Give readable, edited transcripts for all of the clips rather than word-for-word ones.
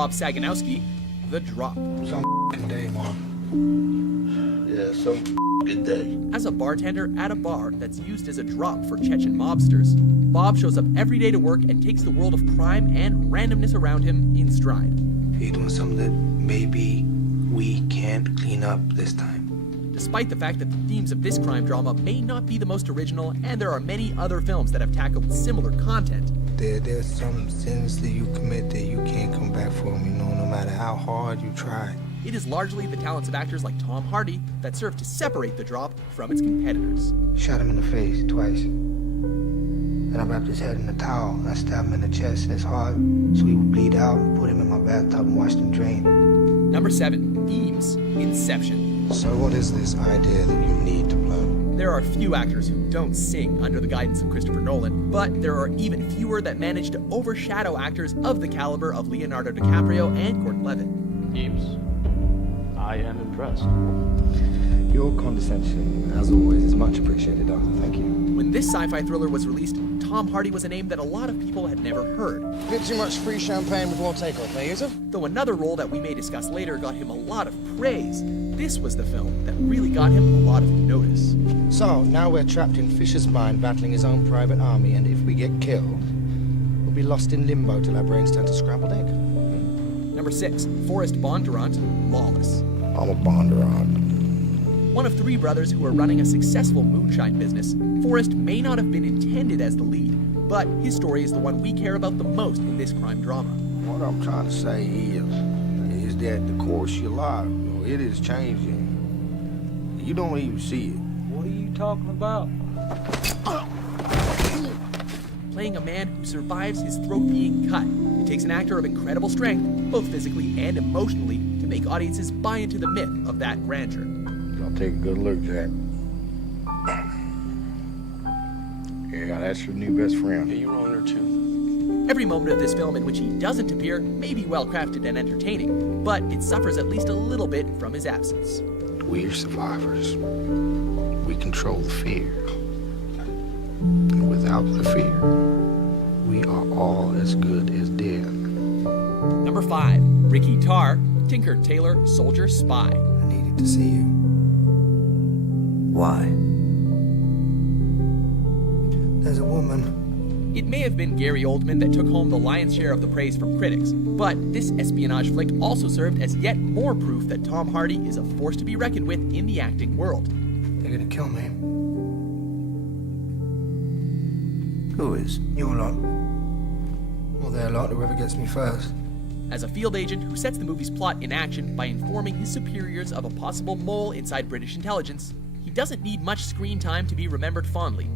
Bob Saganowski, The Drop. Some day, Mom. Yeah, some day. As a bartender at a bar that's used as a drop for Chechen mobsters, Bob shows up every day to work and takes the world of crime and randomness around him in stride. You're doing something that maybe we can't clean up this time. Despite the fact that the themes of this crime drama may not be the most original, and there are many other films that have tackled similar content. There's some sins that you commit that you can't come back from, no matter how hard you try. It is largely the talents of actors like Tom Hardy that serve to separate The Drop from its competitors. Shot him in the face twice. Then I wrapped his head in a towel and I stabbed him in the chest and his heart so he would bleed out, put him in my bathtub and watched him drain. Number 7, Themes, Inception. So what is this idea that you need to blow? There are few actors who don't sing under the guidance of Christopher Nolan, but there are even fewer that manage to overshadow actors of the caliber of Leonardo DiCaprio and Gordon Levitt. Eames, I am impressed. Your condescension, as always, is much appreciated, Arthur. Thank you. When this sci-fi thriller was released, Tom Hardy was a name that a lot of people had never heard. Bit too much free champagne before takeoff, eh, Yusuf? Though another role that we may discuss later got him a lot of praise, this was the film that really got him a lot of notice. So, now we're trapped in Fisher's mind battling his own private army, and if we get killed, we'll be lost in limbo till our brains turn to scrambled egg. Number 6, Forrest Bondurant, Lawless. I'm a Bondurant. One of 3 brothers who are running a successful moonshine business, Forrest may not have been intended as the lead, but his story is the one we care about the most in this crime drama. What I'm trying to say is that the course of your life, it is changing. You don't even see it. What are you talking about? Playing a man who survives his throat being cut, it takes an actor of incredible strength, both physically and emotionally, to make audiences buy into the myth of that grandeur. I'll take a good look, Jack. Yeah, that's your new best friend. Yeah, you're on her too. Every moment of this film in which he doesn't appear may be well crafted and entertaining, but it suffers at least a little bit from his absence. We're survivors. We control the fear. And without the fear, we are all as good as dead. Number 5, Ricky Tarr, Tinker Tailor Soldier Spy. I needed to see you. Why? There's a woman. It may have been Gary Oldman that took home the lion's share of the praise from critics, but this espionage flick also served as yet more proof that Tom Hardy is a force to be reckoned with in the acting world. They're gonna kill me. Who is? You lot. Well, they're a lot, whoever gets me first. As a field agent who sets the movie's plot in action by informing his superiors of a possible mole inside British intelligence, he doesn't need much screen time to be remembered fondly.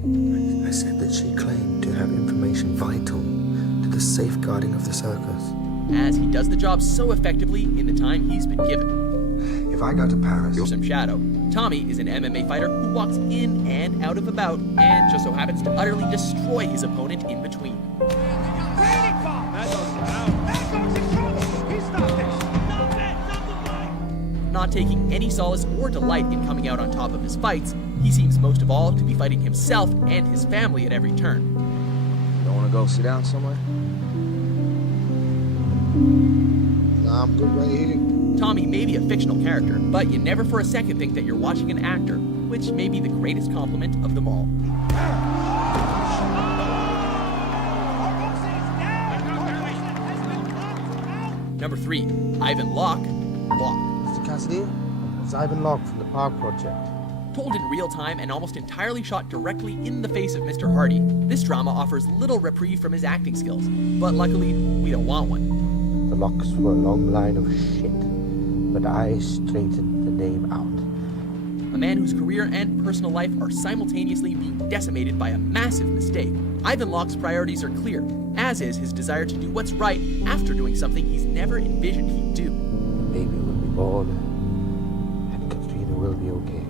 I said that she claimed to have information vital to the safeguarding of the circus. As he does the job so effectively in the time he's been given. If I go to Paris, For some shadow, Tommy is an MMA fighter who walks in and out of a bout and just so happens to utterly destroy his opponent in between. Not taking any solace or delight in coming out on top of his fights, he seems most of all to be fighting himself and his family at every turn. Don't want to go sit down somewhere? nah, I'm good right here. Tommy may be a fictional character, but you never for a second think that you're watching an actor, which may be the greatest compliment of them all. Number 3, Ivan Locke, Locke. Mr. Cassidy, it's Ivan Locke from the Park Project. Told in real time and almost entirely shot directly in the face of Mr. Hardy, this drama offers little reprieve from his acting skills, but luckily, we don't want one. The Locks were a long line of shit, but I straightened the name out. A man whose career and personal life are simultaneously being decimated by a massive mistake. Ivan Locke's priorities are clear, as is his desire to do what's right after doing something he's never envisioned he'd do. Baby will be born, and Katrina will be okay.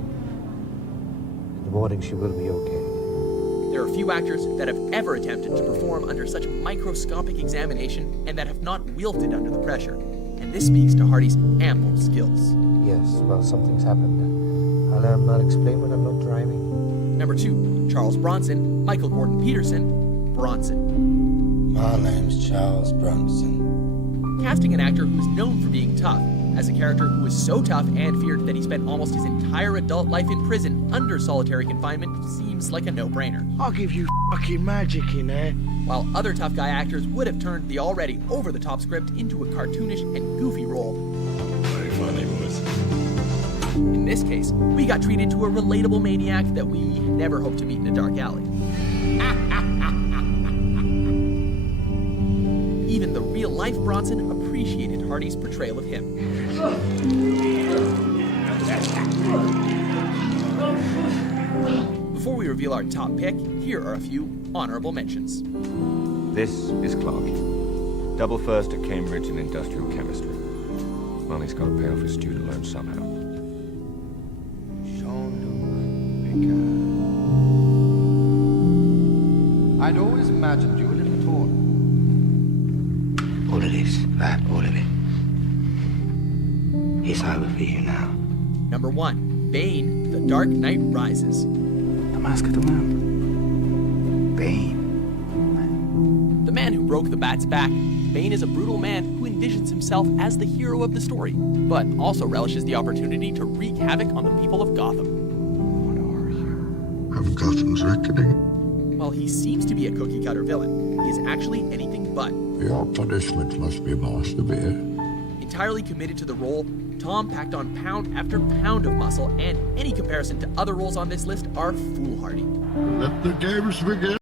In the morning, she will be okay. There are few actors that have ever attempted to perform under such microscopic examination and that have not wilted under the pressure. And this speaks to Hardy's ample skills. Yes, well, something's happened. I'll not explain when I'm not driving. Number 2, Charles Bronson, Michael Gordon Peterson, Bronson. My name's Charles Bronson. casting an actor who's known for being tough as a character who was so tough and feared that he spent almost his entire adult life in prison under solitary confinement seems like a no-brainer. I'll give you fucking magic in there. While other tough guy actors would have turned the already over-the-top script into a cartoonish and goofy role, Very funny, boys. in this case, we got treated to a relatable maniac that we never hoped to meet in a dark alley. Even the real-life Bronson appreciated Hardy's portrayal of him. Before we reveal our top pick, here are a few honorable mentions. This is Clark. Double first at Cambridge in industrial chemistry. Well, he's got to pay off his student loan somehow. I'd always imagined you a little taller. All of this, right, all of it. It's over for you now. Number 1, Bane, The Dark Knight Rises. The Mask of the Lamb. Bane. The man who broke the Bat's back, Bane is a brutal man who envisions himself as the hero of the story, but also relishes the opportunity to wreak havoc on the people of Gotham. Of Gotham's reckoning. While he seems to be a cookie-cutter villain, he is actually anything but. Your punishment must be more severe. Entirely committed to the role, Tom packed on pound after pound of muscle, and any comparison to other roles on this list are foolhardy. Let the games begin.